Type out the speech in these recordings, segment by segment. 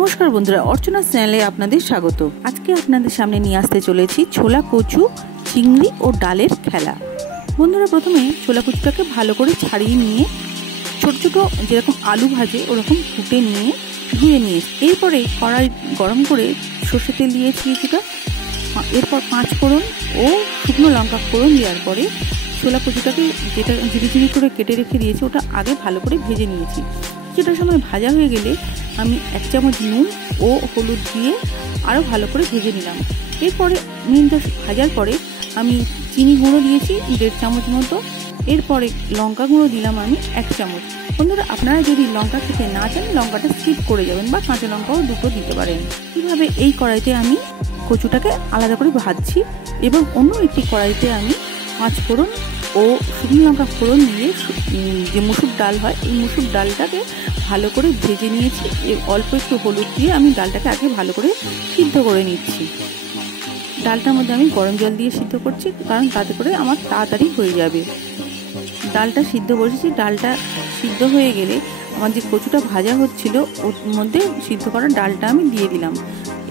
নমস্কার বন্ধুরা, অর্চনা চ্যানেলে আপনাদের স্বাগত। আজকে আপনাদের সামনে নিয়ে আসতে চলেছি ছোলা কচু, চিংড়ি ও ডালের খেলা। বন্ধুরা, প্রথমে ছোলা কচুটাকে ভালো করে ছাড়িয়ে নিয়ে ছোট ছোট যেরকম আলু ভাজে ওরকম কুটে নিয়ে ধুয়ে নিয়ে এরপরে কড়াই গরম করে সর্ষে তেল দিয়েছি কিছুটা। এরপর 5 ফোড়ন ও শুকনো লঙ্কা ফোড়ন দেওয়ার পরে ছোলা কচুটাকে যেটা ঝিরি করে কেটে রেখে দিয়েছি ওটা আগে ভালো করে ভেজে নিয়েছি। কিছুটা সময় ভাজা হয়ে গেলে আমি 1 চামচ নুন ও হলুদ দিয়ে আরও ভালো করে ভেজে নিলাম। এরপরে মিনিট ভাজার পরে আমি চিনি গুঁড়ো দিয়েছি 1.5 চামচ মতো। এরপরে লঙ্কা গুঁড়ো দিলাম আমি 1 চামচ। বন্ধুরা, আপনারা যদি লঙ্কা খেতে না চান লঙ্কাটা স্কিপ করে যাবেন বা কাঁচা লঙ্কাও দুটো দিতে পারেন। এইভাবে এই কড়াইতে আমি কচুটাকে আলাদা করে ভাজছি এবং অন্য একটি কড়াইতে আমি 5 ফোড়ন ও শুকনো লঙ্কা ফোড়ন দিয়ে যে মুসুর ডাল হয় এই মুসুর ডালটাকে ভালো করে ভেজে নিয়েছি। অল্প একটু হলুদ দিয়ে আমি ডালটাকে আগে ভালো করে সিদ্ধ করে নিচ্ছি। ডালটার মধ্যে আমি গরম জল দিয়ে সিদ্ধ করছি, কারণ তাতে করে আমার তাড়াতাড়ি হয়ে যাবে। ডালটা সিদ্ধ বসেছি, ডালটা সিদ্ধ হয়ে গেলে আমার যে কচুটা ভাজা হচ্ছিল ওর মধ্যে সিদ্ধ করা ডালটা আমি দিয়ে দিলাম।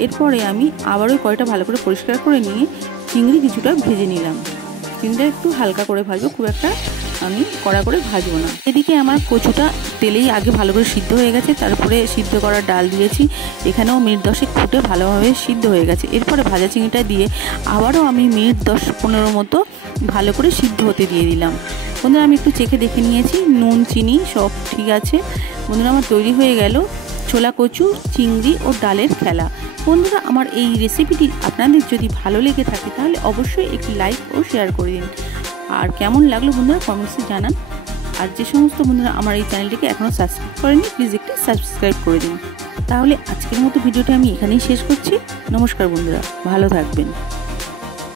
এরপরে আমি আবারও কড়াইটা ভালো করে পরিষ্কার করে নিয়ে চিংড়ি কিছুটা ভেজে নিলাম। চিংড়িটা একটু হালকা করে ভাজবো, খুব একটা আমি কড়া করে ভাজবো না। এদিকে আমার কচুটা তেলেই আগে ভালো করে সিদ্ধ হয়ে গেছে, তারপরে সিদ্ধ করা ডাল দিয়েছি। এখানেও মিনিট 10 ফুটে ভালোভাবে সিদ্ধ হয়ে গেছে। এরপরে ভাজা চিংড়িটা দিয়ে আবারও আমি মিনিট 10-15 মতো ভালো করে সিদ্ধ হতে দিয়ে দিলাম। বন্ধুরা, আমি একটু চেখে দেখে নিয়েছি, নুন চিনি সব ঠিক আছে। বন্ধুরা, আমার তৈরি হয়ে গেল ছোলা কচু, চিংড়ি ও ডালের খেলা। বন্ধুরা, আমার এই রেসিপিটি আপনাদের যদি ভালো লেগে থাকে তাহলে অবশ্যই একটি লাইক ও শেয়ার করে দিন। আর কেমন লাগলো বন্ধুরা কমেন্টসে জানান। আর যে সমস্ত বন্ধুরা আমার এই চ্যানেলটিকে এখনও সাবস্ক্রাইব করেনি প্লিজ একটি সাবস্ক্রাইব করে দিন। তাহলে আজকের মতো ভিডিওটা আমি এখানেই শেষ করছি। নমস্কার বন্ধুরা, ভালো থাকবেন।